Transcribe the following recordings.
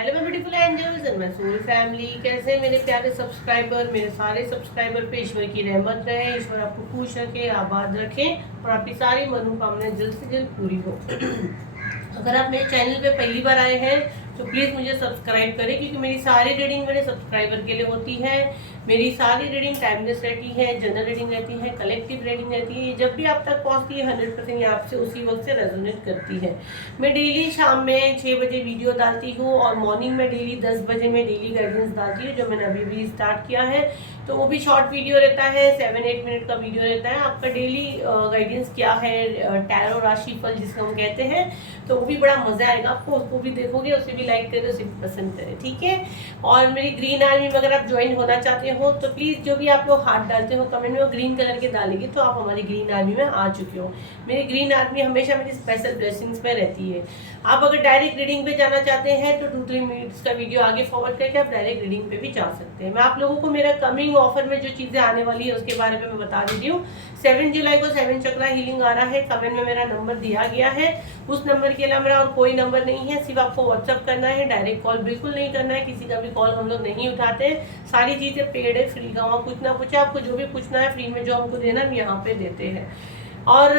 Hello my beautiful angels and my soul family. कैसे हैं मेरे प्यारे सब्सक्राइबर। मेरे सारे सब्सक्राइबर पे ईश्वर की रहमत रहे, ईश्वर आपको खुश रखे, आबाद रखें और आपकी सारी मनोकामनाएं जल्द से जल्द पूरी हो। अगर आप मेरे चैनल पे पहली बार आए हैं तो प्लीज़ मुझे सब्सक्राइब करें, क्योंकि मेरी सारी रीडिंग मेरे सब्सक्राइबर के लिए होती है। मेरी सारी रीडिंग टाइमलेस रहती है, जनरल रीडिंग रहती है, कलेक्टिव रीडिंग रहती है। ये जब भी आप तक पहुंचती है 100% ये आपसे उसी वक्त से रेजोनेट करती है। मैं डेली शाम में 6 बजे वीडियो डालती हूँ और मॉर्निंग में डेली 10 बजे मैं डेली गाइडेंस डालती हूँ, जो मैंने अभी भी स्टार्ट किया है। तो वो भी शॉर्ट वीडियो रहता है, 7-8 मिनट का वीडियो रहता है। आपका डेली गाइडेंस क्या है, टैरो राशि फल जिसको हम कहते हैं, तो वो भी बड़ा मजा आएगा आपको। उसको भी देखोगे, उसे भी लाइक करें, उसे भी पसंद करें, ठीक है। और मेरी ग्रीन आर्मी में अगर आप ज्वाइन होना चाहते हो तो प्लीज़ जो भी आप लोग हाथ डालते हो कमेंट में वो ग्रीन कलर के डालेंगे तो आप हमारी ग्रीन आर्मी में आ चुके हो। मेरी ग्रीन आर्मी हमेशा मेरी स्पेशल ब्लेसिंग्स में रहती है। आप अगर डायरेक्ट रीडिंग पे जाना चाहते हैं तो 2-3 मिनट्स का वीडियो आगे फॉरवर्ड करके आप डायरेक्ट रीडिंग पे भी जा सकते हैं। मैं आप लोगों को मेरा कमिंग ऑफर में जो चीज़ें आने वाली है उसके बारे में मैं बता देती हूँ। 7 जुलाई को 7 चक्रा हीलिंग आ रहा है। कमेंट में मेरा नंबर दिया गया है, उस नंबर के अलावा मेरा और कोई नंबर नहीं है। सिर्फ आपको व्हाट्सअप करना है, डायरेक्ट कॉल बिल्कुल नहीं करना है। किसी का भी कॉल हम लोग नहीं उठाते। सारी चीज़ें पेड है, फ्री का। वहाँ कुछ ना पूछे, आपको जो भी पूछना है फ्री में जो हमको देना हम यहाँ पे देते हैं। और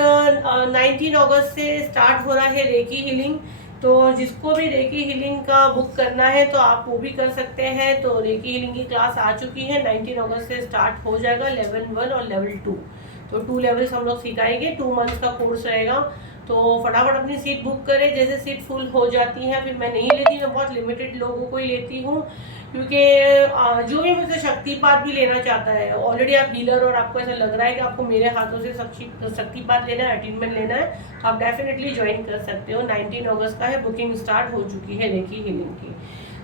19 अगस्त से स्टार्ट हो रहा है रेकी हीलिंग। तो जिसको भी रेकी हीलिंग का बुक करना है तो आप वो भी कर सकते हैं। तो रेकी हीलिंग की क्लास आ चुकी है, 19 अगस्त से स्टार्ट हो जाएगा, लेवल 1 और लेवल 2। तो 2 लेवल्स हम लोग सिखाएंगे। 2 मंथ्स का कोर्स रहेगा। तो फटाफट अपनी सीट बुक करें। जैसे सीट फुल हो जाती है फिर मैं नहीं लेती, मैं बहुत लिमिटेड लोगों को ही लेती हूँ, क्योंकि जो भी मुझसे शक्तिपात भी लेना चाहता है, ऑलरेडी आप हीलर और आपको ऐसा लग रहा है कि आपको मेरे हाथों से शक्तिपात लेना है, अटेनमेंट लेना है, तो आप डेफिनेटली ज्वाइन कर सकते हो। 19 अगस्त का है, बुकिंग स्टार्ट हो चुकी है रेकी हीलिंग की।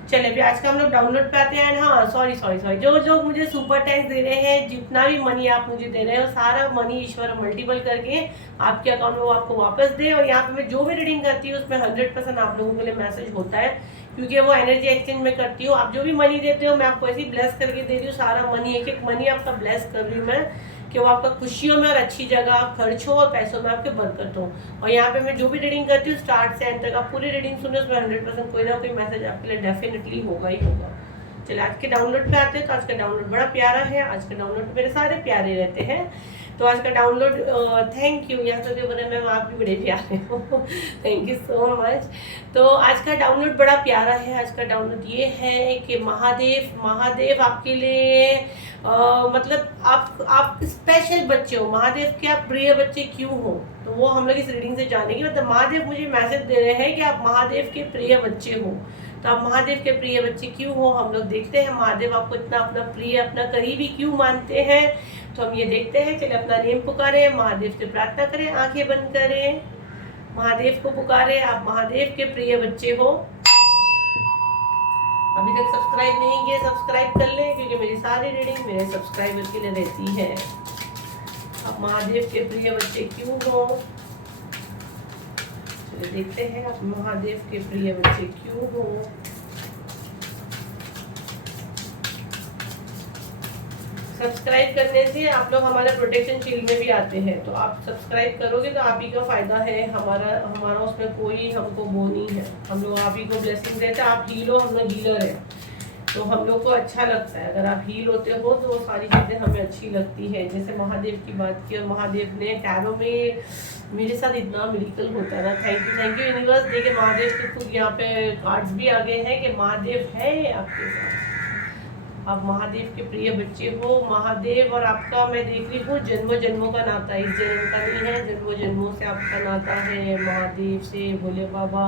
चलिए अभी आज का हम लोग डाउनलोड पे आते हैं। हाँ सॉरी, जो लोग मुझे सुपर टैक्स दे रहे हैं, जितना भी मनी आप मुझे दे रहे हो सारा मनी ईश्वर मल्टीपल करके आपके अकाउंट में आपको वापस दे। और यहाँ पे मैं जो भी रीडिंग करती हूँ उसमें 100% आप लोगों के लिए मैसेज होता है, क्योंकि वो एनर्जी एक्सचेंज में करती हूँ। आप जो भी मनी देते हो मैं आपको ऐसे ही ब्लेस करके दे रही हूँ। सारा मनी, एक एक मनी आपका ब्लेस कर रही हूँ मैं, कि वो आपका खुशियों में और अच्छी जगह खर्च हो और पैसों में आपके बरकत हो। और यहाँ पे मैं जो भी रीडिंग करती हूँ स्टार्ट से एंड तक आप पूरी रीडिंग सुनो, उसमें 100% कोई ना कोई मैसेज आपके लिए डेफिनेटली होगा ही होगा। चलिए आज के डाउनलोड पे आते हैं। तो आज का डाउनलोड बड़ा प्यारा है। आज के डाउनलोड मेरे सारे प्यारे रहते हैं। तो आज का डाउनलोड, थैंक यू, यहाँ तक बोले मैम आप भी बड़े प्यारे हो, थैंक यू सो मच। तो आज का डाउनलोड बड़ा प्यारा है। आज का डाउनलोड ये है कि महादेव आपके लिए मतलब आप स्पेशल बच्चे हो। महादेव के आप प्रिय बच्चे क्यों हो, तो वो हम लोग इस रीडिंग से जानेंगे। मतलब महादेव मुझे मैसेज दे रहे हैं कि आप महादेव के प्रिय बच्चे हो। तो आप महादेव के प्रिय बच्चे क्यों हो, हम लोग देखते हैं। महादेव आपको इतना अपना प्रिय, अपना करीबी क्यों मानते हैं, तो हम ये देखते हैं। चलिए अपना नेम पुकारें, महादेव से प्रार्थना करें, आंखें बंद करें, महादेव को पुकारें। आप महादेव के प्रिय बच्चे हो। अभी तक सब्सक्राइब नहीं किए, सब्सक्राइब कर लें, क्योंकि मेरी सारी रीडिंग मेरे सब्सक्राइबर के लिए रहती है। आप महादेव के प्रिय बच्चे क्यों हो, चलिए देखते हैं। आप महादेव के प्रिय बच्चे क्यों हो। सब्सक्राइब करने से आप लोग हमारे प्रोटेक्शन शील्ड में भी आते हैं। तो आप सब्सक्राइब करोगे तो आप ही का फायदा है, हमारा उसमें कोई हमको वो नहीं है। हम लोग आप ही को ब्लेसिंग देते हैं। आप हील हो, हम लोग हीलर है, तो हम लोग को अच्छा लगता है। अगर आप हील होते हो तो वो सारी चीज़ें हमें अच्छी लगती है। जैसे महादेव की बात की, और महादेव ने टैरो में मेरे साथ इतना मिरेकल होता है ना। Thank you universe. देखिए महादेव के खुद यहाँ पे कार्ड्स भी आ गए हैं कि महादेव है आपके साथ। आप महादेव के प्रिय बच्चे हो। महादेव और आपका मैं देख रही हूँ जन्मों जन्मों का नाता, इस जन्म का नहीं है, जन्मों जन्मों से आपका नाता है महादेव से, भोले बाबा।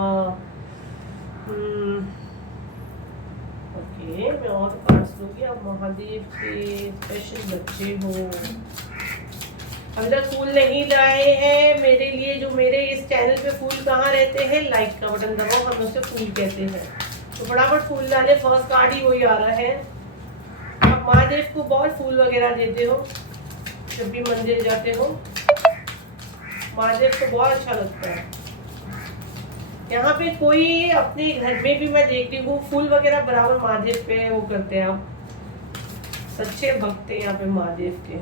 ओके, मैं और कार्ड्स लूँगी। आप महादेव के स्पेशल बच्चे हो। अभी तक फूल नहीं लाए हैं मेरे लिए, जो मेरे इस चैनल पे फूल कहाँ रहते हैं, लाइक का बटन दबाओ, हम उसे फूल कहते हैं। तो फटाफट फूल डाले। फर्स्ट कार्ड ही वही आ रहा है। आप महादेव को बहुत फूल वगैरह देते हो जब भी मंदिर जाते हो, महादेव को बहुत अच्छा लगता है। यहाँ पे कोई अपने घर में भी मैं देख रही हूँ फूल वगैरह बराबर महादेव पे वो करते हैं। आप सच्चे भक्त हैं यहाँ पे महादेव के।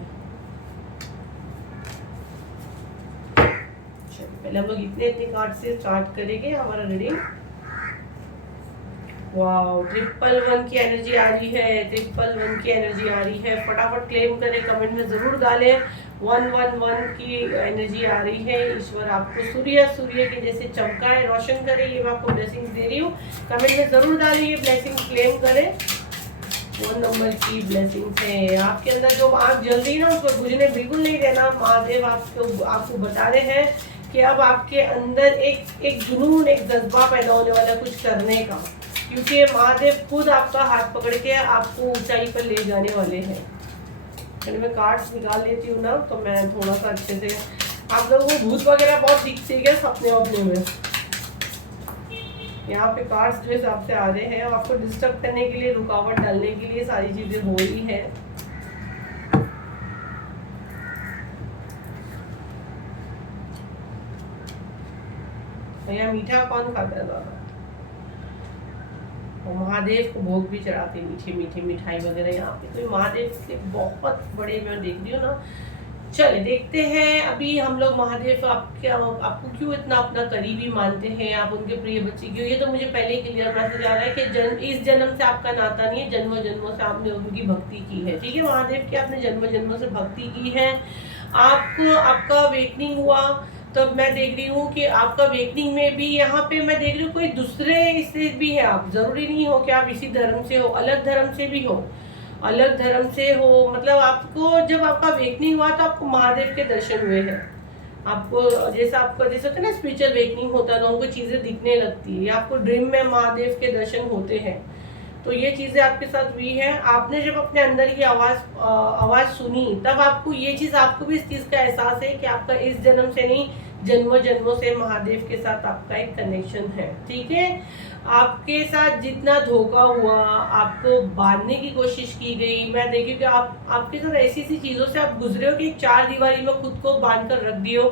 पहले हम लोग इतने कार्ड से स्टार्ट करेंगे हमारा रीडिंग। वाओ, 111 की एनर्जी आ रही है, 111 की एनर्जी आ रही है। फटाफट क्लेम करें, कमेंट में जरूर डालें। 111 की एनर्जी आ रही है। ईश्वर आपको सूर्य के जैसे चमकाए, रोशन करे, ये मैं आपको ब्लेसिंग दे रही हूँ। कमेंट में जरूर डालें, ये ब्लेसिंग क्लेम करें। 1 नंबर की ब्लेसिंग है आपके अंदर। जो आग जल रही है ना, उसको बुझने बिल्कुल नहीं देना। महादेव आपको बता रहे हैं कि अब आपके अंदर एक जुनून, एक जज्बा पैदा होने वाला कुछ करने का, क्योंकि महादेव खुद आपका हाथ पकड़ के आपको ऊंचाई पर ले जाने वाले हैं। चलिए मैं कार्ड्स निकाल लेती हूँ ना, तो मैं थोड़ा सा अच्छे से, आप लोगों को भूत वगैरह बहुत दिखते हैं क्या सपने वपने में? यहाँ पे कार्ड्स जो हिसाब से आ रहे हैं, आपको डिस्टर्ब करने के लिए, रुकावट डालने के लिए सारी चीजें हो रही है। यहाँ मीठा कौन खाता है ज्यादा? और महादेव को भोग भी चढ़ाते, मीठे मीठे मिठाई वगैरह यहाँ पे। तो महादेव के बहुत बड़े मैं देख रही हूँ ना। चलिए देखते हैं अभी हम लोग महादेव आपको क्यों इतना अपना करीबी मानते हैं, आप उनके प्रिय बच्चे क्यों? ये तो मुझे पहले क्लियर मैसेज आ रहा है कि इस जन्म से आपका नाता नहीं है, जन्मों जन्मों से आपने उनकी भक्ति की है। ठीक है, महादेव की आपने जन्मों जन्मों से भक्ति की है। आपको आपका अवेकनिंग हुआ, तब मैं देख रही हूँ कि आपका अवेकनिंग में भी यहाँ पे मैं देख रही हूँ कोई दूसरे इससे भी है। आप जरूरी नहीं हो कि आप इसी धर्म से हो, अलग धर्म से भी हो, अलग धर्म से हो। मतलब आपको जब आपका अवेकनिंग हुआ तो आपको महादेव के दर्शन हुए हैं। आपको जैसा होता है ना स्पिरिचुअल अवेकनिंग होता है, तो उनको चीजें दिखने लगती है, या आपको ड्रीम में महादेव के दर्शन होते हैं। तो ये चीजें आपके साथ हुई है। आपने जब अपने अंदर की आवाज सुनी, तब आपको ये चीज, आपको भी इस चीज का एहसास है कि आपका इस जन्म से नहीं, जन्मों जन्मों से महादेव के साथ आपका एक कनेक्शन है। ठीक है, आपके साथ जितना धोखा हुआ, आपको बांधने की कोशिश की गई, मैं देखी कि आपके साथ ऐसी सी चीजों से आप गुजरे हो कि 4 दीवारी में खुद को बांध कर रख दियो।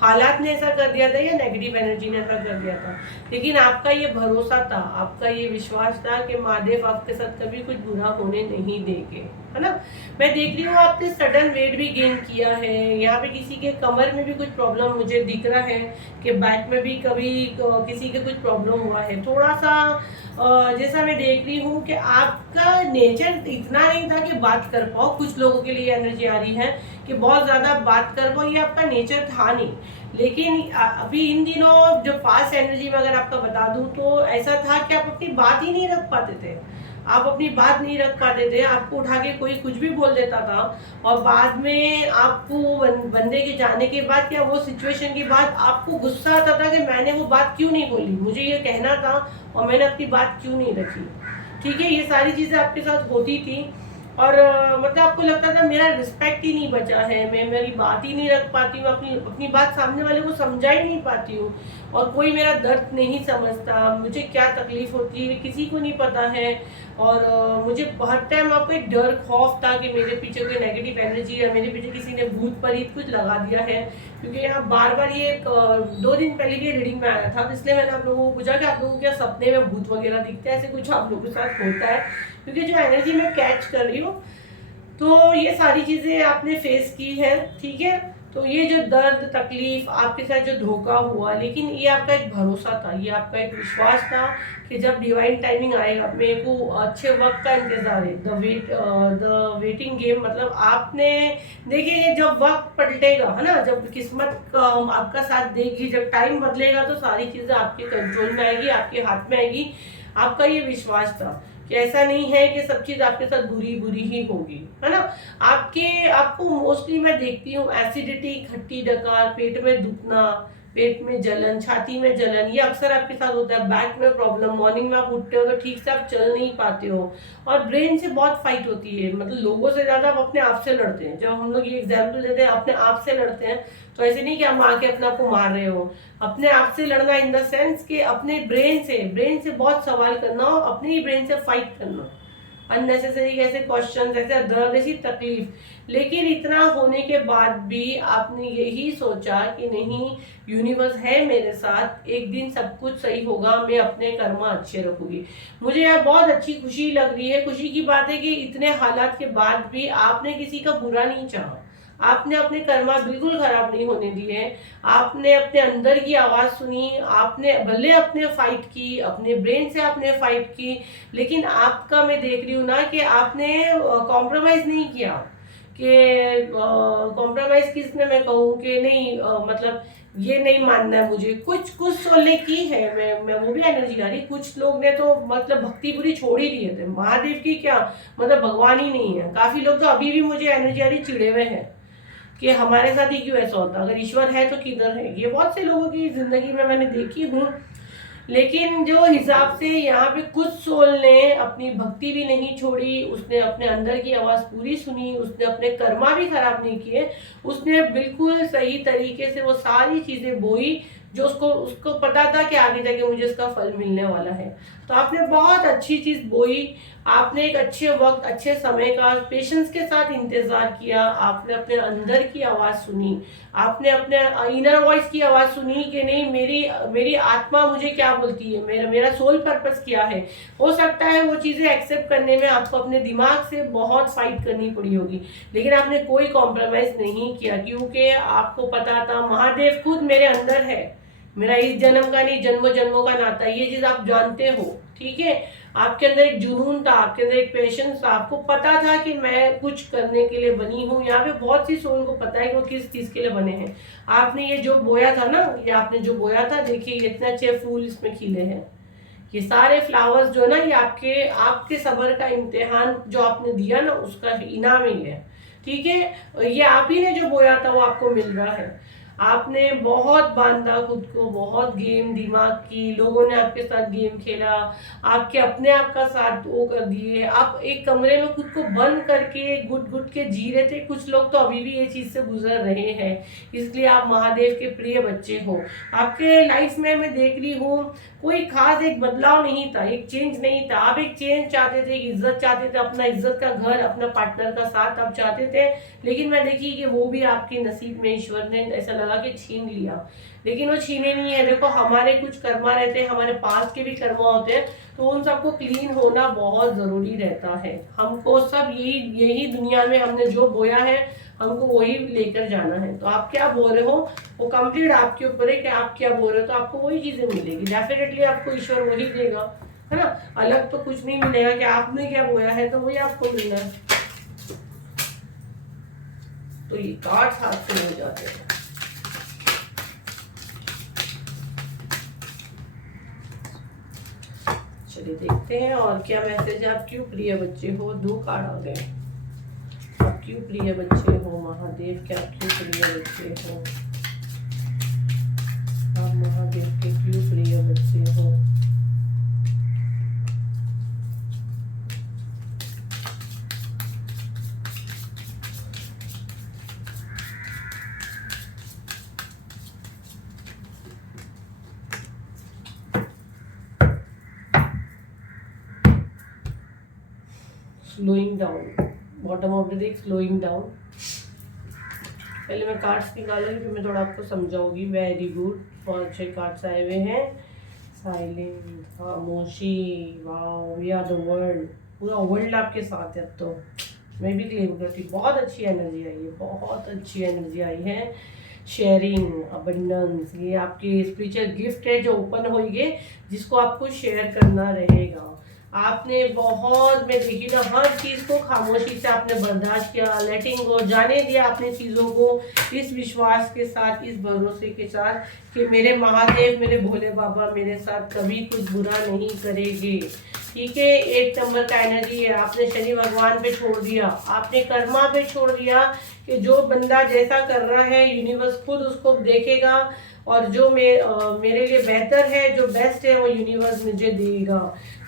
हालात ने ऐसा कर दिया था या नेगेटिव एनर्जी ने ऐसा कर दिया था, लेकिन आपका ये भरोसा था, आपका ये विश्वास था कि महादेव आपके साथ कभी कुछ बुरा होने नहीं देंगे, है ना। मैं देख रही हूँ आपने सडन वेट भी गेन किया है। यहाँ पे किसी के कमर में भी कुछ प्रॉब्लम मुझे दिख रहा है, कि बैक में भी कभी किसी के कुछ प्रॉब्लम हुआ है थोड़ा सा। जैसा मैं देख रही हूँ कि आपका नेचर इतना नहीं था कि बात कर पाओ। कुछ लोगों के लिए एनर्जी आ रही है कि बहुत ज्यादा बात कर पाओ, ये आपका नेचर था नहीं। लेकिन अभी इन दिनों जो पास्ट एनर्जी में अगर आपका बता दूं, तो ऐसा था कि आप अपनी बात ही नहीं रख पाते थे। आप अपनी बात नहीं रख पाते थे, आपको उठा के कोई कुछ भी बोल देता था, और बाद में आपको बंदे के जाने के बाद या वो सिचुएशन के बाद आपको गुस्सा आता था कि मैंने वो बात क्यों नहीं बोली, मुझे ये कहना था और मैंने अपनी बात क्यों नहीं रखी। ठीक है, ये सारी चीजें आपके साथ होती थी। और मतलब आपको लगता था मेरा रिस्पेक्ट ही नहीं बचा है, मैं मेरी बात ही नहीं रख पाती हूँ, अपनी अपनी बात सामने वाले को समझा ही नहीं पाती हूँ, और कोई मेरा दर्द नहीं समझता, मुझे क्या तकलीफ होती है किसी को नहीं पता है। और मुझे हर टाइम आपको एक डर खौफ था कि मेरे पीछे कोई नेगेटिव एनर्जी या मेरे पीछे किसी ने भूत प्रेत कुछ लगा दिया है। क्योंकि यहाँ बार बार ये 2 दिन पहले की रीडिंग में आया था, तो इसलिए मैंने आप लोगों को पूछा कि आप लोगों को क्या सपने में भूत वगैरह दिखते हैं, ऐसे कुछ आप लोगों के साथ होता है? क्योंकि जो एनर्जी मैं कैच कर रही हूँ, तो ये सारी चीजें आपने फेस की है। ठीक है, तो ये जो दर्द तकलीफ आपके साथ जो धोखा हुआ, लेकिन ये आपका एक भरोसा था, ये आपका एक विश्वास था कि जब डिवाइन टाइमिंग आएगा, मेरे को अच्छे वक्त का इंतजार है। द वेटिंग गेम, मतलब आपने देखिए जब वक्त पलटेगा, है ना, जब किस्मत आपका साथ देगी, जब टाइम बदलेगा, तो सारी चीजें आपके कंट्रोल में आएगी, आपके हाथ में आएगी। आपका ये विश्वास था कि ऐसा नहीं है कि सब चीज आपके साथ बुरी बुरी ही होगी, है ना। आपको मोस्टली मैं देखती हूँ एसिडिटी, खट्टी डकार, पेट में दुखना, पेट में जलन, छाती में जलन, ये अक्सर आपके साथ होता है। बैक में प्रॉब्लम, मॉर्निंग में आप उठते हो तो ठीक से आप चल नहीं पाते हो, और ब्रेन से बहुत फाइट होती है। मतलब लोगों से ज्यादा आप अपने आप से लड़ते हैं। जब हम लोग ये एग्जाम्पल देते हैं अपने आप से लड़ते हैं, तो ऐसे नहीं कि हम आके अपने आप को मार रहे हो। अपने आप से लड़ना इन द सेंस कि अपने ब्रेन से बहुत सवाल करना और अपने ही ब्रेन से फाइट करना, अननेसेसरी ऐसे क्वेश्चन, ऐसे दर्द, ऐसी तकलीफ। लेकिन इतना होने के बाद भी आपने यही सोचा कि नहीं, यूनिवर्स है मेरे साथ, एक दिन सब कुछ सही होगा, मैं अपने कर्म अच्छे रखूंगी। मुझे यहाँ बहुत अच्छी खुशी लग रही है। खुशी की बात है कि इतने हालात के बाद भी आपने किसी का बुरा नहीं चाहा, आपने अपने कर्मा बिल्कुल खराब नहीं होने दिए। आपने अपने अंदर की आवाज़ सुनी, आपने भले अपने फाइट की, अपने ब्रेन से आपने फाइट की, लेकिन आपका मैं देख रही हूँ ना कि आपने कॉम्प्रोमाइज़ नहीं किया। कि कॉम्प्रोमाइज़ किसने मैं कहूँ कि नहीं, मतलब ये नहीं मानना है मुझे। कुछ कुछ सोल ने की है, मैं वो भी एनर्जी आ रही। कुछ लोग ने तो मतलब भक्ति पूरी छोड़ ही दिए थे महादेव की, क्या मतलब भगवान ही नहीं है। काफ़ी लोग तो अभी भी मुझे एनर्जी आ रही चिड़े हुए हैं कि हमारे साथ ही क्यों ऐसा होता, अगर ईश्वर है तो किधर है। ये बहुत से लोगों की ज़िंदगी में मैंने देखी हूँ। लेकिन जो हिसाब से यहाँ पे कुछ सोल ने अपनी भक्ति भी नहीं छोड़ी, उसने अपने अंदर की आवाज़ पूरी सुनी, उसने अपने कर्मा भी खराब नहीं किए, उसने बिल्कुल सही तरीके से वो सारी चीज़ें बोई जो उसको उसको पता था कि आगे जाके मुझे इसका फल मिलने वाला है। तो आपने बहुत अच्छी चीज़ बोई। आपने एक अच्छे वक्त, अच्छे समय का पेशेंस के साथ इंतज़ार किया। आपने अपने अंदर की आवाज़ सुनी, आपने अपने इनर वॉइस की आवाज़ सुनी कि नहीं, मेरी मेरी आत्मा मुझे क्या बोलती है, मेरा मेरा सोल पर्पस क्या है। हो सकता है वो चीज़ें एक्सेप्ट करने में आपको अपने दिमाग से बहुत फाइट करनी पड़ी होगी, लेकिन आपने कोई कॉम्प्रोमाइज़ नहीं किया, क्योंकि आपको पता था महादेव खुद मेरे अंदर है। मेरा इस जन्म का नहीं, जन्मों जन्मों का नाता, ये चीज़ आप जानते हो। ठीक है, आपके अंदर एक जुनून था, आपके अंदर एक पेशेंस था, आपको पता था कि मैं कुछ करने के लिए बनी हूँ। यहाँ पे बहुत सी सोल को पता है कि वो किस चीज़ के लिए बने हैं। आपने ये जो बोया था ना, ये आपने जो बोया था, देखिए ये इतने अच्छे फूल इसमें खिले हैं। ये सारे फ्लावर्स जो ना, ये आपके आपके सब्र का इम्तिहान जो आपने दिया ना, उसका इनाम ही है। ठीक है, ये आप ही ने जो बोया था वो आपको मिल रहा है। आपने बहुत बांधा खुद को, बहुत गेम दिमाग की, लोगों ने आपके साथ गेम खेला, आपके अपने आप का साथ वो कर दिए। आप एक कमरे में खुद को बंद करके गुट गुट के जी रहे थे। कुछ लोग तो अभी भी ये चीज़ से गुजर रहे हैं, इसलिए आप महादेव के प्रिय बच्चे हो। आपके लाइफ में मैं देख रही हूँ कोई खास एक बदलाव नहीं था, एक चेंज नहीं था। आप एक चेंज चाहते थे, एक इज्जत चाहते थे, अपना इज्जत का घर, अपना पार्टनर का साथ आप चाहते थे। लेकिन मैं देखी कि वो भी आपके नसीब में ईश्वर ने ऐसा लगा कि छीन लिया। लेकिन वो छीने नहीं है। देखो, हमारे कुछ कर्मा रहते हैं, हमारे पास के भी कर्मा होते हैं, तो उन सबको क्लीन होना बहुत ज़रूरी रहता है। हमको सब यही यही दुनिया में हमने जो बोया है, हमको वही लेकर जाना है। तो आप क्या बोल रहे हो वो कंप्लीट आपके ऊपर है कि आप क्या बोल रहे हो। तो आपको वही चीज़ें मिलेगी, डेफिनेटली आपको ईश्वर वही देगा, है ना। अलग तो कुछ नहीं मिलेगा कि आपने क्या बोया है तो वही आपको मिलना है। तो ये कार्ड्स हाथ से हो जाते हैं। चलिए देखते हैं और क्या मैसेज है। आप क्यों प्रिय बच्चे हो, 2 कार्ड आ गए। आप क्यों प्रिय बच्चे हो महादेव के, आप क्यों प्रिय बच्चे हो, आप महादेव के क्यों प्रिय बच्चे हो। Slowing down, bottom of the deck, slowing down. पहले मैं कार्ड्स निकालूंगी, फिर मैं थोड़ा आपको समझाऊंगी। वेरी गुड, बहुत अच्छे कार्ड्स आए हुए हैं। साइलेंस, खामोशी, wow, we are the world. पूरा वर्ल्ड आपके साथ है। अब तो मैं भी क्लेम करती हूँ, बहुत अच्छी एनर्जी आई है, बहुत अच्छी एनर्जी आई है। शेयरिंग, अबंडेंस, ये आपके स्पिरिचुअल गिफ्ट है जो ओपन होंगे, जिसको आपको शेयर करना रहेगा। आपने बहुत, मैं देखी ना, हर चीज़ को खामोशी से आपने बर्दाश्त किया, लेटिंग गो, जाने दिया अपनी चीज़ों को, इस विश्वास के साथ, इस भरोसे के साथ कि मेरे महादेव, मेरे भोले बाबा मेरे साथ कभी कुछ बुरा नहीं करेंगे। ठीक है, 1 नंबर का एनर्जी है। आपने शनि भगवान पे छोड़ दिया, आपने कर्मा पे छोड़ दिया कि जो बंदा जैसा कर रहा है यूनिवर्स खुद उसको देखेगा, और जो मेरे लिए बेहतर है, जो बेस्ट है, वो यूनिवर्स मुझे देगा।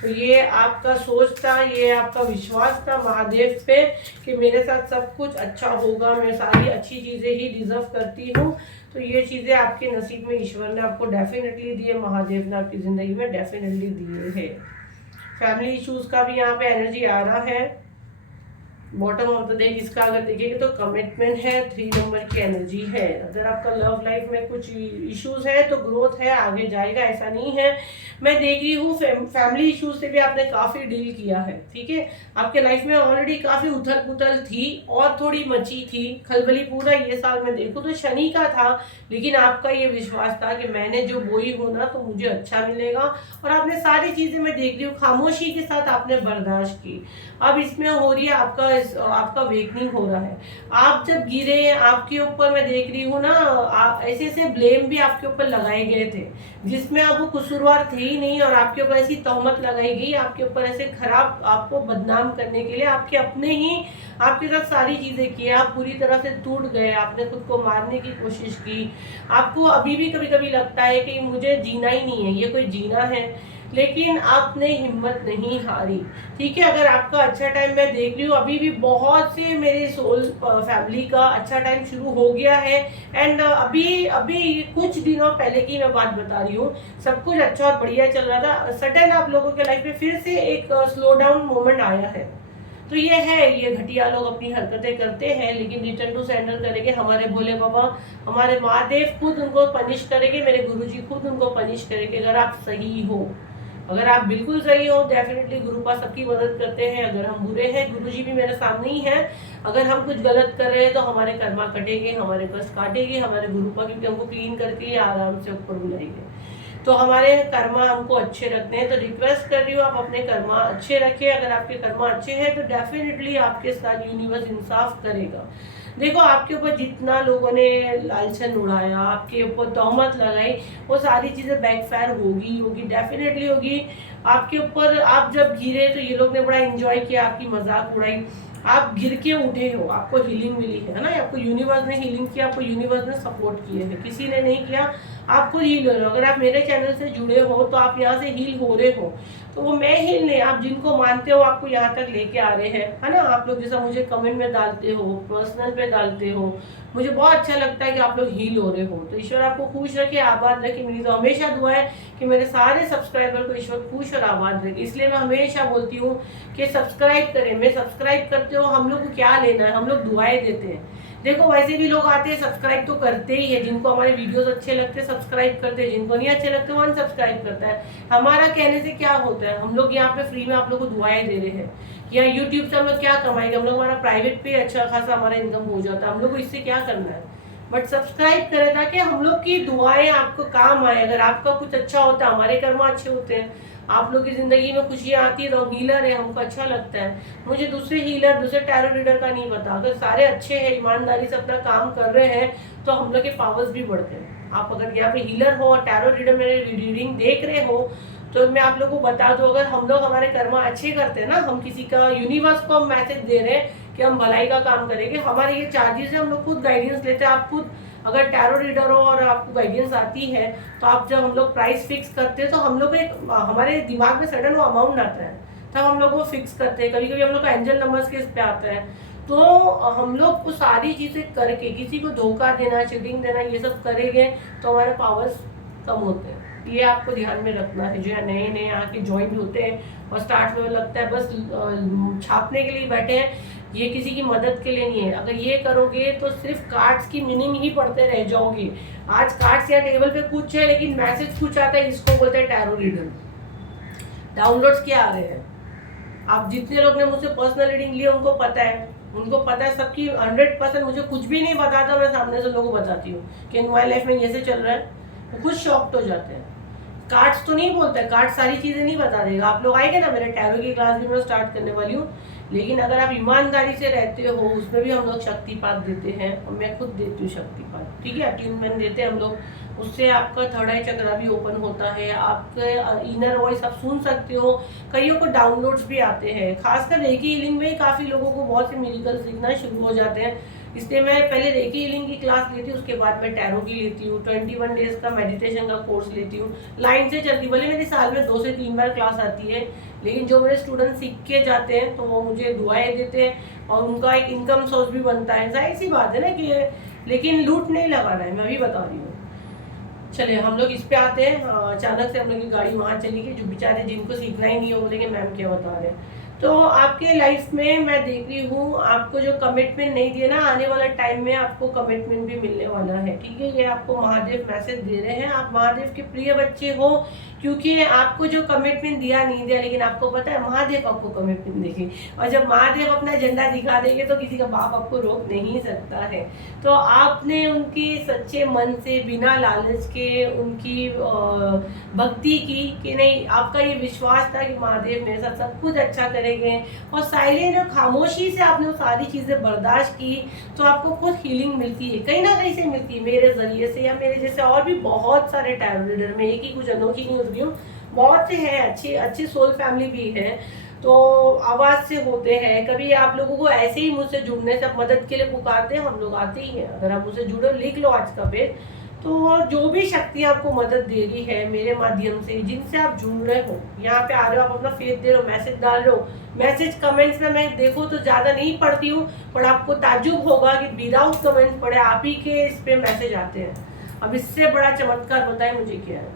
तो ये आपका सोच था, ये आपका विश्वास था महादेव पे कि मेरे साथ सब कुछ अच्छा होगा, मैं सारी अच्छी चीज़ें ही डिजर्व करती हूँ। तो ये चीज़ें आपके नसीब में ईश्वर ने आपको डेफिनेटली दी है, महादेव ने आपकी ज़िंदगी में डेफिनेटली दिए है। फैमिली इश्यूज़ का भी यहाँ पे एनर्जी आ रहा है। बॉटम ऑफ द डेक इसका अगर देखेंगे तो कमिटमेंट है, 3 नंबर की एनर्जी है। अगर आपका लव लाइफ में कुछ इश्यूज है तो ग्रोथ है, आगे जाएगा, ऐसा नहीं है। मैं देख रही हूँ फैमिली इश्यूज से भी आपने काफी डील किया है, ठीक है। आपके लाइफ में ऑलरेडी काफी उथल पुथल थी और थोड़ी मची थी खलबली। पूरा ये साल मैं देखूँ तो शनि का था, लेकिन आपका ये विश्वास था कि मैंने जो बोई हो ना तो मुझे अच्छा मिलेगा, और आपने सारी चीजें मैं देख रही हूँ खामोशी के साथ आपने बर्दाश्त की। अब इसमें हो रही है आपका वेकनिंग हो रहा है। आप जब गिरे आपके ऊपर मैं देख रही हूँ ना, ऐसे ऐसे ब्लेम भी आपके ऊपर लगाए गए थे जिसमें आप वो कसूरवार थे ही नहीं, और आपके ऊपर ऐसी तहमत लगाई गई, आपके ऊपर ऐसे खराब आपको बदनाम करने के लिए आपके अपने ही आपके साथ सारी चीजें की। आप पूरी तरह से टूट गए, आपने खुद को मारने की कोशिश की। आपको अभी भी कभी कभी लगता है कि मुझे जीना ही नहीं है, ये कोई जीना है, लेकिन आपने हिम्मत नहीं हारी, ठीक है। अगर आपका अच्छा टाइम मैं देख रही हूँ, अभी भी बहुत से मेरे सोल फैमिली का अच्छा टाइम शुरू हो गया है। एंड अभी अभी कुछ दिनों पहले की मैं बात बता रही हूँ, सब कुछ अच्छा और बढ़िया चल रहा था, सडन आप लोगों के लाइफ में फिर से एक स्लो डाउन मोमेंट आया है। तो ये है, ये घटिया लोग अपनी हरकतें करते हैं, लेकिन रिटर्न टू सेंडर करेंगे हमारे भोले बाबा, हमारे महादेव खुद उनको पनिश करेंगे, मेरे गुरुजी खुद उनको पनिश करेंगे। अगर आप सही हो, अगर आप बिल्कुल सही हो, डेफिनेटली गुरुपा सबकी मदद करते हैं। अगर हम बुरे हैं, गुरुजी भी मेरे सामने ही है। अगर हम कुछ गलत कर रहे हैं तो हमारे कर्मा कटेंगे, हमारे कष्ट काटेंगे हमारे गुरुपा, क्योंकि हमको क्लीन करके ही आराम से ऊपर बुलाएंगे। तो हमारे कर्मा हमको अच्छे रखते हैं। तो रिक्वेस्ट कर रही हूँ आप अपने कर्मा अच्छे रखें। अगर आपके कर्मा अच्छे हैं तो डेफिनेटली आपके साथ यूनिवर्स इंसाफ करेगा। देखो, आपके ऊपर जितना लोगों ने लालचन उड़ाया, आपके ऊपर तहमत लगाई, वो सारी चीजें बैकफायर होगी डेफिनेटली होगी आपके ऊपर। आप जब गिरे तो ये लोग ने बड़ा एंजॉय किया, आपकी मजाक उड़ाई, आप गिर के उठे हो, आपको हीलिंग मिली है ना, आपको यूनिवर्स ने हीलिंग किया, आपको यूनिवर्स ने सपोर्ट किए है, किसी ने नहीं किया, आपको हील हो रहे हो। अगर आप मेरे चैनल से जुड़े हो तो आप यहाँ से हील हो रहे हो, तो वो मैं हील नहीं, आप जिनको मानते हो आपको यहाँ तक लेके आ रहे हैं, है ना। आप लोग जैसा मुझे कमेंट में डालते हो, पर्सनल पे डालते हो, मुझे बहुत अच्छा लगता है कि आप लोग हील हो रहे हो। तो ईश्वर आपको खुश रखे, आबाद रखे। मेरी तो हमेशा दुआ है कि मेरे सारे सब्सक्राइबर को ईश्वर खुश और आबाद रखे। इसलिए मैं हमेशा बोलती हूँ कि सब्सक्राइब करें। मैं सब्सक्राइब करते हो, हम लोग को क्या लेना है, हम लोग दुआएं देते हैं। देखो, वैसे भी लोग आते हैं, सब्सक्राइब तो करते ही है, जिनको हमारे वीडियोस अच्छे लगते हैं सब्सक्राइब करते हैं, जिनको नहीं अच्छे लगते वो अनसब्सक्राइब करता है। हमारा कहने से क्या होता है, हम लोग यहाँ पे फ्री में आप लोग को दुआएं दे रहे हैं। या यूट्यूब से हम लोग क्या कमाएंगे, हम लोग हमारा प्राइवेट पे अच्छा खासा हमारा इनकम हो जाता है, हम लोग को इससे क्या करना है। बट सब्सक्राइब करें ताकि हम लोग की दुआएं आपको काम आए। अगर आपका कुछ अच्छा होता है, हमारे कर्म अच्छे होते हैं, आप लोग की जिंदगी में खुशियां आती है, तो हीलर है, हमको अच्छा लगता है। मुझे दूसरे हीलर, दूसरे टैरो रीडर का नहीं पता। अगर सारे अच्छे हैं, ईमानदारी से अपना काम कर रहे हैं, तो हम लोग के पावर्स भी बढ़ते हैं। आप अगर यहाँ पे हीलर हो और टैरो रीडर मेरे रीडिंग देख रहे हो, तो मैं आप लोग को बता दूं, अगर हम लोग हमारे कर्मा अच्छे करते हैं ना, हम किसी का यूनिवर्स को हम मैसेज दे रहे हैं कि हम भलाई का काम करेंगे, हमारे ये चार्जेस है, हम लोग खुद गाइडेंस लेते हैं। आप खुद अगर टैरो रीडर हो और आपको गाइडेंस आती है, तो आप जब हम लोग प्राइस फिक्स करते हैं, तो हम लोग एक हमारे दिमाग में सडन वो अमाउंट आता है, तब हम लोग वो फिक्स करते हैं। कभी कभी हम लोग का एंजल नंबर्स के इस पे आता है, तो हम लोग को सारी चीजें करके, किसी को धोखा देना, चीटिंग देना, ये सब करेंगे तो हमारे पावर्स कम होते हैं। ये आपको ध्यान में रखना है। जो है नए नए आके ज्वाइन होते हैं और स्टार्ट में लगता है बस छापने के लिए बैठे हैं, ये किसी की मदद के लिए नहीं है। अगर ये करोगे तो सिर्फ कार्ड्स की मीनिंग ही पढ़ते रह जाओगे। आज कार्ड्स या टेबल पे कुछ है, लेकिन मैसेज कुछ आता है, इसको बोलते हैं टैरो रीडर। डाउनलोड्स क्या आ रहे हैं, आप जितने लोग ने मुझसे पर्सनल रीडिंग ली उनको पता है, उनको पता है सबकी 100%। मुझे कुछ भी नहीं बताता, मैं सामने से लोगों को बताती हूँ कि हमारी लाइफ में ये से चल रहा है, वो खुद शॉक्ड हो जाते हैं। कार्ड्स तो नहीं बोलता है, कार्ड सारी चीजें नहीं बता देगा। आप लोग आएंगे ना, मेरे टैरो की क्लास भी मैं स्टार्ट करने वाली हूँ, लेकिन अगर आप ईमानदारी से रहते हो, उसमें भी हम लोग शक्तिपात देते हैं, और मैं खुद देती हूँ शक्तिपात, ठीक है। अट्यूनमेंट देते हैं हम लोग, उससे आपका थर्ड आई चक्रा भी ओपन होता है, आपके इनर वॉइस आप सुन सकते हो। कईयों को डाउनलोड्स भी आते हैं, खासकर रेकी हीलिंग में ही काफी लोगों को बहुत से मिरेकल्स दिखना शुरू हो जाते हैं। इसलिए मैं पहले रेकी हीलिंग की क्लास लेती हूँ, उसके बाद मैं टैरो की लेती हूँ, 21 डेज का मेडिटेशन का कोर्स लेती हूँ, लाइन से चलती। भले मेरी साल में 2 से 3 बार क्लास आती है, लेकिन जो मेरे स्टूडेंट सीख के जाते हैं तो वो मुझे दुआएं देते हैं, और उनका एक इनकम सोर्स भी बनता है। जाहिर सी बात है ना कि, लेकिन लूट नहीं लगाना है, मैं अभी बता रही हूँ। चलिए हम लोग इस पे आते हैं। अचानक से हम लोग की गाड़ी वहाँ चली गई, जो बेचारे जिनको सीखना ही नहीं हो बोलेंगे मैम क्या बता रहे हैं। तो आपके लाइफ में मैं देख रही हूँ आपको जो कमिटमेंट नहीं दिए ना, आने वाला टाइम में आपको कमिटमेंट भी मिलने वाला है। ठीक है, ये आपको महादेव मैसेज दे रहे हैं। आप महादेव के प्रिय बच्चे हो, क्योंकि आपको जो कमिटमेंट दिया नहीं दिया, लेकिन आपको पता है महादेव आपको कमिटमेंट देंगे। और जब महादेव अपना झंडा दिखा देंगे तो किसी का बाप आपको रोक नहीं सकता है। तो आपने उनकी सच्चे मन से बिना लालच के उनकी भक्ति की कि नहीं, आपका ये विश्वास था कि महादेव मेरे साथ सब कुछ अच्छा करेंगे, और साइलेंट और खामोशी से आपने वो सारी चीज़ें बर्दाश्त की, तो आपको खुद हीलिंग मिलती है, कहीं ना कहीं से मिलती है, मेरे जरिए से या मेरे जैसे और भी बहुत सारे टैरो रीडर में, एक ही कुछ अनोखी नहीं होती हूँ, बहुत से हैं, अच्छी अच्छी सोल फैमिली भी है। तो आवाज़ से होते हैं, कभी आप लोगों को ऐसे ही मुझसे जुड़ने से मदद के लिए पुकारते हैं, हम लोग आते ही हैं। अगर आप मुझसे जुड़ो, लिख लो आज का पेज, तो जो भी शक्ति आपको मदद दे रही है मेरे माध्यम से, जिनसे आप जुड़ रहे हो, यहाँ पे आ रहे हो, आप अपना फेथ दे रहे हो, मैसेज डाल रहे हो, मैसेज कमेंट्स में मैं देखो तो ज़्यादा नहीं पढ़ती हूँ, पर आपको ताज्जुब होगा कि विदाउट कमेंट्स पढ़े आप ही के इस पे मैसेज आते हैं। अब इससे बड़ा चमत्कार बताए मुझे क्या है।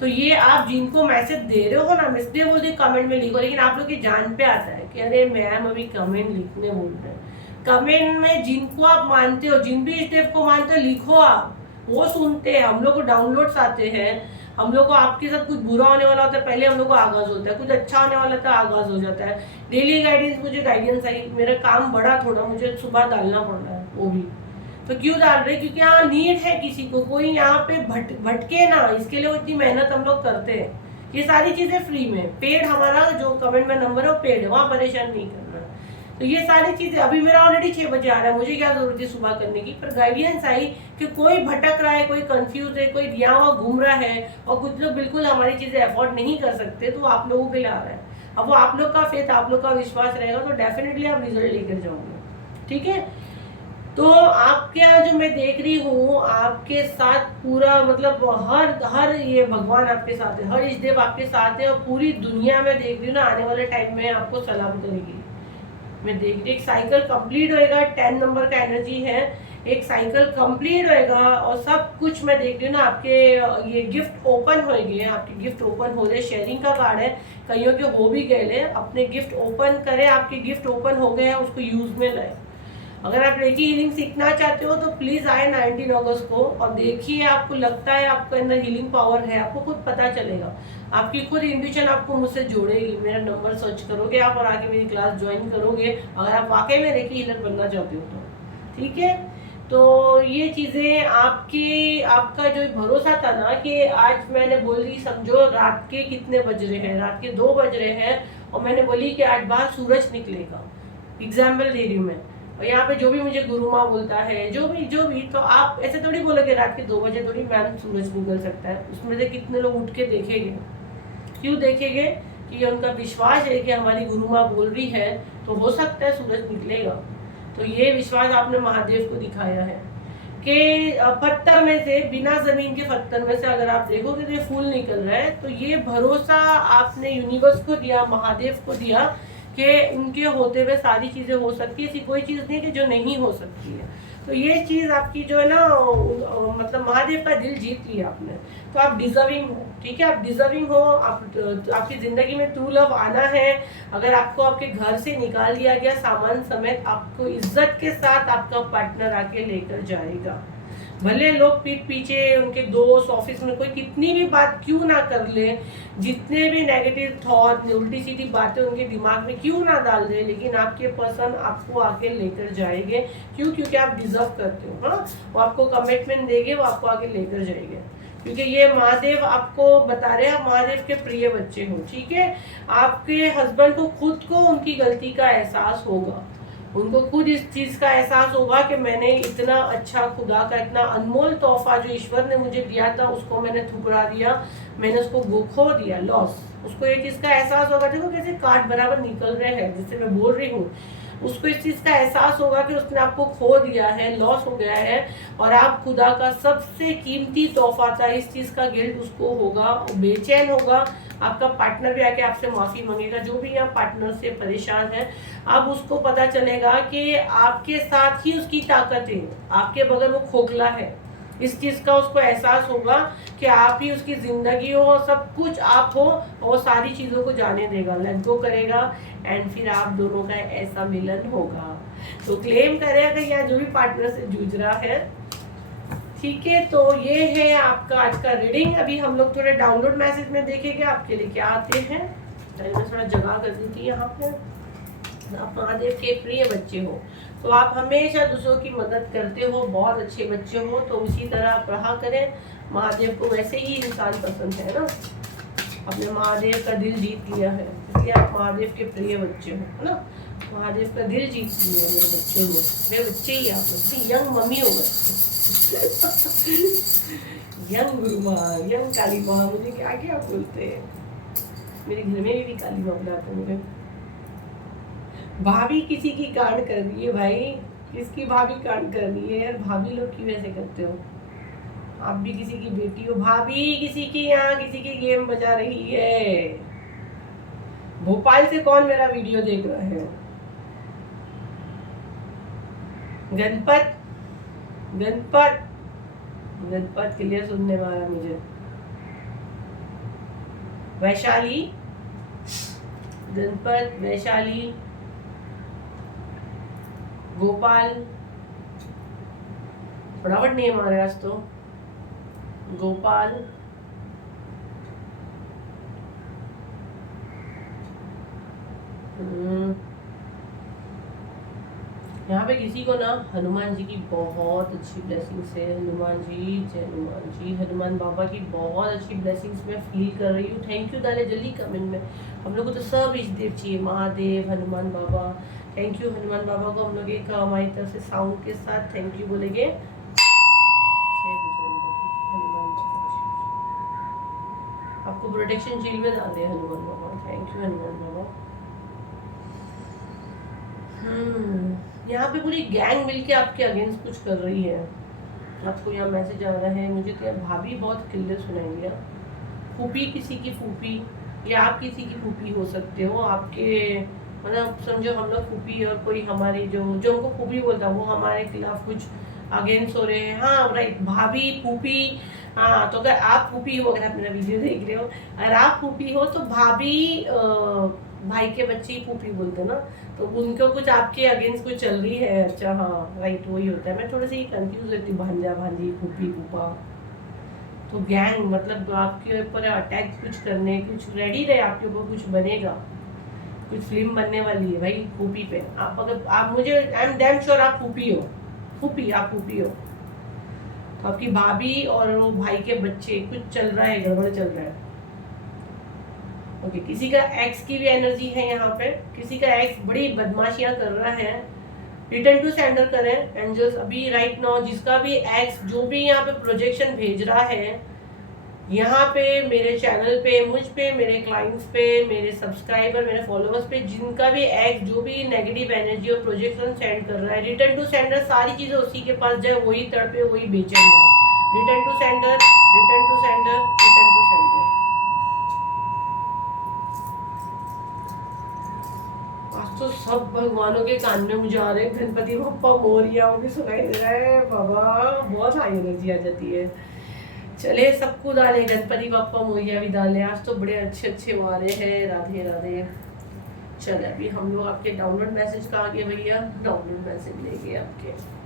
तो ये आप जिनको मैसेज दे रहे हो ना, इसलिए बोलते कमेंट में लिखो, लेकिन आप लोग की जान पे आता है कि अरे मैम अभी कमेंट लिखने बोल रहे हैं। कमेंट में जिनको आप मानते हो, जिन भी स्टेप को मानते हो, लिखो आप, वो सुनते हैं। हम लोग को डाउनलोड्स आते हैं, हम लोग को आपके साथ कुछ बुरा होने वाला होता है, पहले हम लोग को आगाज होता है, कुछ अच्छा होने वाला था आगाज हो जाता है। डेली गाइडेंस, मुझे गाइडेंस आई, मेरा काम बढ़ा थोड़ा, मुझे सुबह डालना पड़ रहा है, वो भी तो क्यों डाल रहे, क्योंकि यहाँ नीड है किसी को, कोई यहाँ पे भटके ना, इसके लिए इतनी मेहनत हम लोग करते हैं। ये सारी चीजें फ्री में, पेड हमारा जो कमेंट में नंबर है वो पेड है, वहाँ परेशान नहीं करना। तो ये सारी चीजें, अभी मेरा ऑलरेडी 6 बजे आ रहा है, मुझे क्या जरूरत है सुबह करने की, पर गाइडेंस आई कि कोई भटक रहा है, कोई कंफ्यूज है, कोई यहाँ वहाँ घूम रहा है, और कुछ लोग बिल्कुल हमारी चीजें अफोर्ड नहीं कर सकते, तो आप लोगों के लिए आ रहा है। अब वो आप लोग का फेथ, आप लोग का विश्वास रहेगा तो डेफिनेटली आप रिजल्ट लेकर जाओगे। ठीक है, तो आपके यहाँ जो मैं देख रही हूँ आपके साथ पूरा, मतलब हर ये भगवान आपके साथ है, हर इष्टदेव आपके साथ है, और पूरी दुनिया में देख रही हूँ ना, आने वाले टाइम में आपको सलाम करेगी। मैं देख रही, एक साइकिल कंप्लीट होएगा, 10 नंबर का एनर्जी है, एक साइकिल कंप्लीट होएगा, और सब कुछ मैं देख रही हूँ ना, आपके ये गिफ्ट ओपन होएंगे, आपके गिफ्ट ओपन हो रहे, शेयरिंग का कार्ड है, कईयों के हो भी गए, अपने गिफ्ट ओपन करें, आपके गिफ्ट ओपन हो गए हैं, उसको यूज में लाए। अगर आप रेकी हीलिंग सीखना चाहते हो तो प्लीज़ आए 19 अगस्त को, और देखिए, आपको लगता है आपके अंदर हीलिंग पावर है, आपको खुद पता चलेगा, आपकी खुद इंट्यूशन आपको मुझसे जोड़ेगी। मेरा नंबर सर्च करोगे आप और आके मेरी क्लास ज्वाइन करोगे, अगर आप वाकई में रेकी हीलर बनना चाहते हो तो। ठीक है, तो ये चीज़ें आपका जो भरोसा था ना कि आज मैंने बोली, समझो रात के कितने बज रहे हैं, रात के 2 बज रहे हैं, और मैंने बोली कि आज बाहर सूरज निकलेगा, एग्जाम्पल दे रही हूँ मैं, और यहाँ पे जो भी मुझे गुरु माँ बोलता है, जो भी, तो आप ऐसे थोड़ी बोलोगे रात के 2 बजे थोड़ी मैम सूरज निकल सकता है। उसमें से कितने लोग उठ के देखेंगे, क्यों देखेंगे, कि उनका विश्वास है कि हमारी गुरु माँ बोल रही है तो हो सकता है सूरज निकलेगा। तो ये विश्वास आपने महादेव को दिखाया है कि पत्थर में से, बिना जमीन के पत्थर में से अगर आप देखोगे तो ये फूल निकल रहा है। तो ये भरोसा आपने यूनिवर्स को दिया, महादेव को दिया कि उनके होते हुए सारी चीज़ें हो सकती है, ऐसी कोई चीज़ नहीं कि जो नहीं हो सकती है। तो ये चीज़ आपकी जो है ना, मतलब महादेव का दिल जीत लिया आपने, तो आप डिजर्विंग हो। ठीक है, आप डिजर्विंग हो, आपकी ज़िंदगी में ट्रू लव आना है। अगर आपको आपके घर से निकाल दिया गया सामान समेत, आपको इज्जत के साथ आपका पार्टनर आके लेकर जाएगा। भले लोग पीठ पीछे, उनके दोस्त, ऑफिस में कोई कितनी भी बात क्यों ना कर ले, जितने भी नेगेटिव थॉट, उल्टी सीधी बातें उनके दिमाग में क्यों ना डाल दे, लेकिन आपके पर्सन आपको आके लेकर जाएंगे। क्यों? क्योंकि आप डिजर्व करते हो। हाँ, वो आपको कमिटमेंट देंगे, वो आपको आके लेकर जाएंगे, क्योंकि ये महादेव आपको बता रहे हैं, आप महादेव के प्रिय बच्चे हो। ठीक है, आपके हस्बैंड को खुद को उनकी गलती का एहसास होगा, उनको खुद इस चीज़ का एहसास होगा कि मैंने इतना अच्छा, खुदा का इतना अनमोल तोहफा जो ईश्वर ने मुझे दिया था, उसको मैंने ठुकरा दिया, मैंने उसको खो दिया, लॉस। उसको ये चीज़ का एहसास होगा, देखो कैसे कार्ड बराबर निकल रहे हैं, जिससे मैं बोल रही हूँ, उसको इस चीज़ का एहसास होगा कि उसने आपको खो दिया है, लॉस हो गया है, और आप खुदा का सबसे कीमती तोहफा था, इस चीज़ का गिल्ट उसको होगा, बेचैन होगा। आपका पार्टनर भी आके आपसे माफ़ी मांगेगा, जो भी यहाँ पार्टनर से परेशान है, अब उसको पता चलेगा कि आपके साथ ही उसकी ताकत है, आपके बगैर वो खोखला है। इस चीज़ का उसको एहसास होगा कि आप ही उसकी ज़िंदगी हो, सब कुछ आप हो, और सारी चीज़ों को जाने देगा, लेट गो करेगा, एंड फिर आप दोनों का ऐसा मिलन होगा। तो क्लेम करेगा या जो भी पार्टनर से जूझ रहा है, ठीक है। तो ये है आपका आज का रीडिंग। अभी हम लोग थोड़े डाउनलोड मैसेज में देखेंगे आपके लिए क्या आते हैं। मैं थोड़ा जगह कर दी थी यहाँ पे। आप महादेव के प्रिय बच्चे हो तो आप हमेशा दूसरों की मदद करते हो, बहुत अच्छे बच्चे हो, तो उसी तरह आप रहा करें। महादेव को वैसे ही इंसान पसंद है ना, अपने महादेव का दिल जीत लिया है, इसलिए आप महादेव के प्रिय बच्चे हो, है ना। महादेव का दिल जीत लिया मेरे बच्चों ने, मेरे बच्चे ही आप लोग यंग मम्मी हो गए यंग गुरु माँ, यंग काली माँ, मुझे क्या क्या बोलते हैं। मेरे घर में भी काली माँ बुलाते हैं मुझे। भाभी किसी की कांड कर रही है भाई, किसकी भाभी कांड कर रही है यार। भाभी लोग क्यों ऐसे करते हो, आप भी किसी की बेटी हो। भाभी किसी की यहाँ किसी की गेम बजा रही है। भोपाल से कौन मेरा वीडियो देख रहा है। गणपत गणपत गणपत के लिए सुनने वाला मुझे। वैशाली, गणपत, वैशाली, गोपाल, फटाफट नेम आ रहा है आज तो। गोपाल, यहाँ पे किसी को ना हनुमान जी की बहुत अच्छी ब्लेसिंग्स है। हनुमान जी, जय हनुमान जी, हनुमान बाबा की बहुत अच्छी ब्लेसिंग्स मैं फील कर रही हूँ। थैंक यू डाले जल्दी कमेंट में। हम लोग को तो सब इष्ट देव चाहिए, महादेव, हनुमान बाबा। थैंक यू हनुमान बाबा को हम लोग एक हमारी तरफ से साउंड के साथ थैंक यू बोलेंगे। आपको प्रोटेक्शन शील्ड में डाल दे हनुमान बाबा। थैंक यू हनुमान बाबा। यहाँ पे पूरी गैंग मिलके आपके अगेंस्ट कुछ कर रही है। आपको यहाँ मैसेज आ रहा है, मुझे तो भाभी बहुत क्लियर सुनाई दिया। फूफी, किसी की फूफी, या आप किसी की फूफी हो सकते हो। आपके मतलब समझो हम लोग फूफी और कोई हमारी जो हमको फूफी बोलता है वो हमारे खिलाफ कुछ अगेंस्ट हो रहे हैं। हाँ राइट, भाभी, फूफी। हाँ तो अगर आप फूफी हो, अगर आप मेरा वीडियो देख रहे हो, अगर आप फूफी हो तो भाभी भाई के बच्चे ही फूफी बोलते ना, तो उनको कुछ आपके अगेंस्ट कुछ चल रही है। अच्छा हाँ राइट, वही होता है। मैं थोड़ी सी कंफ्यूज रहती हूँ, भांजा भांजी, फूफी फूफा। तो गैंग मतलब आपके ऊपर अटैक कुछ करने, कुछ रेडी रहे, आपके ऊपर कुछ बनेगा, कुछ फिल्म बनने वाली है भाई फूफी पे। आप अगर आप मुझे आई एम डैम श्योर आप फूफी हो, फूफी, आप फूफी हो। तो आपकी भाभी और वो भाई के बच्चे कुछ चल रहा है, गड़बड़ चल रहा है। ओके, किसी का एक्स की भी एनर्जी है यहाँ पे। किसी का एक्स बड़ी बदमाशियां कर रहा है। रिटर्न टू सेंडर करें एंजल्स अभी राइट नाउ। जिसका भी एक्स जो भी यहाँ पे प्रोजेक्शन भेज रहा है यहाँ पे मेरे चैनल पे, मुझ पे, मेरे क्लाइंट्स पे, मेरे सब्सक्राइबर, मेरे फॉलोअर्स पे, जिनका भी एक्स जो भी नेगेटिव एनर्जी और प्रोजेक्शन सेंड कर रहा है, रिटर्न टू सेंडर। सारी चीजें उसी के पास जाए, वही तड़पे, वही बेचैन है। Return to sender, return to sender, return to sender. आज तो सब भगवानों के कान में मुझे आ रहे हैं, गणपति बप्पा मोरिया भी सुनाई दे रहा है। बाबा बहुत हाई एनर्जी आ जाती है। चले सबको डाले, गणपति बप्पा मोरिया भी डाले। आज तो बड़े अच्छे अच्छे वारे हैं। राधे राधे। चले अभी हम लोग आपके डाउनलोड मैसेज का आगे भैया, डाउनलोड मैसेज लेंगे आपके।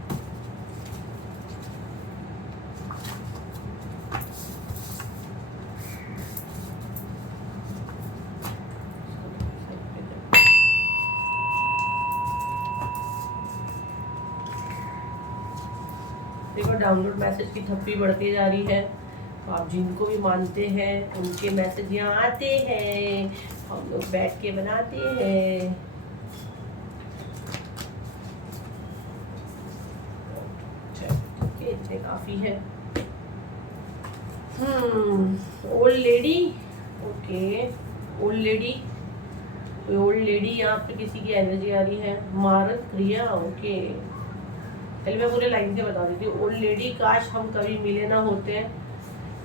देखो डाउनलोड मैसेज की थप्पी बढ़ती जा रही है। तो आप जिनको भी मानते हैं उनके मैसेज यहाँ आते हैं, हम लोग बैठ के बनाते हैं। इतने काफी है। Old lady, okay old lady, old lady यहाँ पे किसी की एनर्जी आ रही है। मारत क्रिया, ओके पहले मैं पूरे लाइन से बता देती हूँ। ओल्ड लेडी, काश हम कभी मिले ना होते,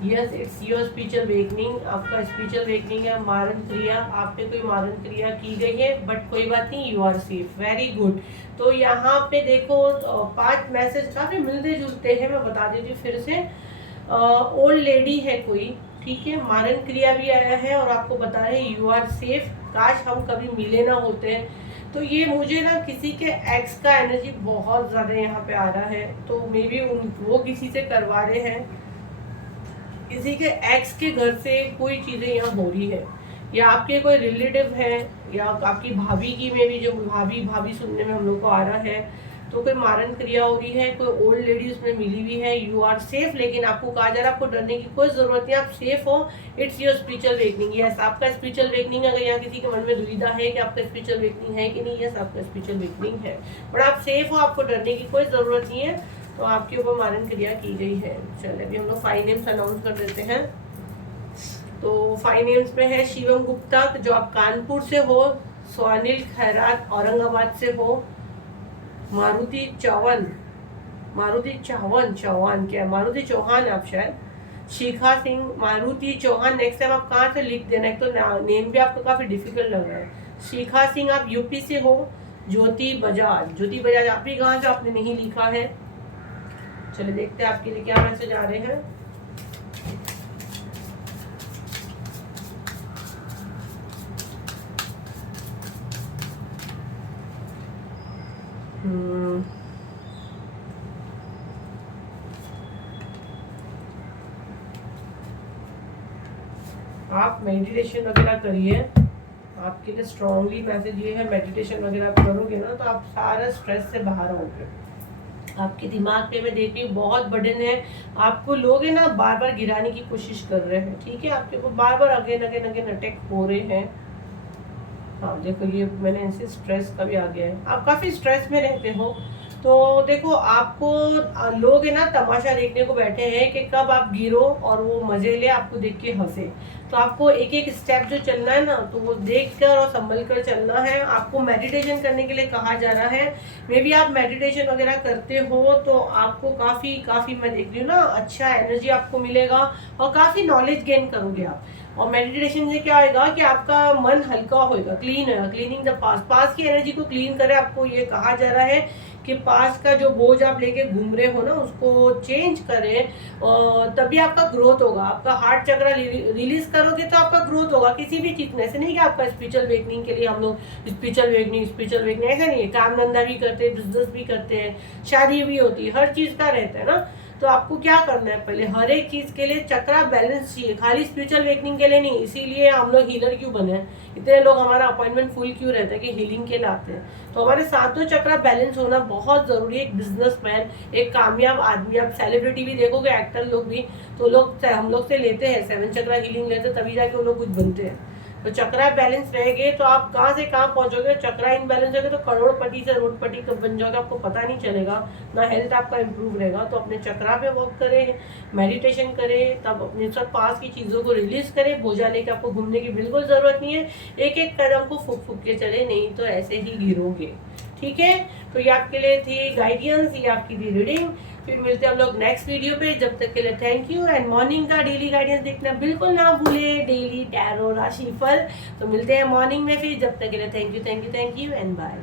yes, it's your spiritual wakening. आपका स्पिरिचुअल वेकनिंग है। मारण क्रिया, आप पे कोई मारण क्रिया की गई है, बट कोई बात नहीं, you are safe. Very good. तो यहाँ पे देखो 5 मैसेज काफी मिलते जुलते हैं, मैं बता देती हूँ फिर से। ओल्ड लेडी है कोई, ठीक है, मारण क्रिया भी आया है और आपको बता रहे हैं यू आर सेफ। काश हम कभी मिले ना होते। तो ये मुझे ना किसी के एक्स का एनर्जी बहुत ज़्यादा यहाँ पे आ रहा है, तो मे बी वो किसी से करवा रहे हैं, किसी के एक्स के घर से कोई चीज़ें यहाँ हो रही है, या आपके कोई रिलेटिव है, या आपकी भाभी की में भी, जो भाभी भाभी सुनने में हम लोग को आ रहा है, तो कोई मारण क्रिया हो रही है, कोई ओल्ड लेडी उसमें मिली हुई है। यू आर सेफ, लेकिन आपको कहा जा रहा है आपको डरने की कोई जरूरत नहीं, आप सेफ हो। It's your spiritual wakening. Yes, आपका स्पिरिचुअल वेकनिंग। अगर यहाँ किसी के मन में दुविधा है कि आपका स्पिरिचुअल वेकनिंग है कि नहीं, यस आपका स्पिरिचुअल वेकनिंग है, बट आप सेफ हो, आपको डरने की कोई जरूरत नहीं है। तो आपके ऊपर मारण क्रिया की गई है। चलिए अभी हम लोग 5 नेम्स अनाउंस कर देते हैं। तो 5 नेम्स में है शिवम गुप्ता, जो आप कानपुर से हो, सोनिल खैरात औरंगाबाद से हो, मारुति चौहान क्या, मारुति चौहान आप शायद, शिखा सिंह, मारुति चौहान। नेक्स्ट टाइम आप कहाँ से लिख देना, एक तो नेम भी आपको काफी डिफिकल्ट लग रहा है। शिखा सिंह आप यूपी से हो, ज्योति बजाज आप भी कहाँ से, आपने नहीं लिखा है। चलिए देखते हैं आपके लिए क्या मैसेज आ रहे हैं। आप मेडिटेशन वगैरह करिए। आपके लिए स्ट्रांगली मैसेज ये है, मेडिटेशन वगैरह आप करोगे ना तो आप सारा स्ट्रेस से बाहर आओगे। आपके दिमाग पे मैं देख रही हूँ बहुत बर्डन है, आपको लोग है ना बार बार गिराने की कोशिश कर रहे हैं, ठीक है, आपके ऊपर बार बार अगेन अटैक हो रहे हैं। हाँ देखो, ये मैंने ऐसे स्ट्रेस का भी आ गया है, आप काफ़ी स्ट्रेस में रहते हो। तो देखो आपको लोग है ना तमाशा देखने को बैठे हैं कि कब आप गिरो और वो मजे ले, आपको देख के हंसे। तो आपको एक एक स्टेप जो चलना है ना, तो वो देख कर और संभल कर चलना है। आपको मेडिटेशन करने के लिए कहा जा रहा है। मे बी आप मेडिटेशन वगैरह करते हो तो आपको काफ़ी मैं देख रही हूँ ना, अच्छा एनर्जी आपको मिलेगा और काफ़ी नॉलेज गेन करोगे आप। और मेडिटेशन से क्या होगा कि आपका मन हल्का होएगा, क्लीन होगा, क्लीनिंग द पास्ट की एनर्जी को क्लीन करे। आपको ये कहा जा रहा है कि पास्ट का जो बोझ आप लेके घूम रहे हो ना, उसको चेंज करें, तभी आपका ग्रोथ होगा। आपका हार्ट चक्र रिलीज करोगे तो आपका ग्रोथ होगा किसी भी चीज में। ऐसे नहीं कि आपका स्पिरिचुअल वेकनिंग के लिए हम लोग स्पिरिचुअल वेकनिंग ऐसा नहीं है। काम धंधा भी करते हैं, बिजनेस भी करते हैं, शादी भी होती है, हर चीज का रहता है ना। तो आपको क्या करना है, पहले हर एक चीज के लिए चक्रा बैलेंस चाहिए, खाली स्पिरिचुअल वेकनिंग के लिए नहीं। इसीलिए हम लोग हीलर क्यों बने हैं, इतने लोग हमारा अपॉइंटमेंट फुल क्यों रहता है कि हीलिंग के लिए आते हैं। तो हमारे सातों चक्रा बैलेंस होना बहुत जरूरी है। एक बिजनेसमैन, एक कामयाब आदमी, आप सेलिब्रिटी भी देखोगे, एक्टर लोग भी, तो लोग हम लोग से लेते हैं 7 चक्रा हीलिंग लेते हैं, तभी जाके वो लोग कुछ बनते हैं। तो चक्रा बैलेंस रहेंगे तो आप कहाँ से कहाँ पहुंचोगे। चक्रा इनबैलेंस होगा तो करोड़पति से रोडपति कब बन जाओगे, आपको पता नहीं चलेगा ना। हेल्थ आपका इंप्रूव रहेगा। तो अपने चक्रा पे वर्क करें, मेडिटेशन करें, तब अपने सब पास की चीज़ों को रिलीज करें। बोझा लेके आपको घूमने की बिल्कुल ज़रूरत नहीं है। एक एक कदम को फूक फूक के चले, नहीं तो ऐसे ही गिरोगे, ठीक है। तो ये आपके लिए थी गाइडेंस, ये आपकी थी रीडिंग। फिर मिलते हैं हम लोग नेक्स्ट वीडियो पे। जब तक के लिए थैंक यू। एंड मॉर्निंग का डेली गाइडेंस देखना बिल्कुल ना भूले, डेली टैरो राशिफल। तो मिलते हैं मॉर्निंग में फिर। जब तक के लिए थैंक यू एंड बाय।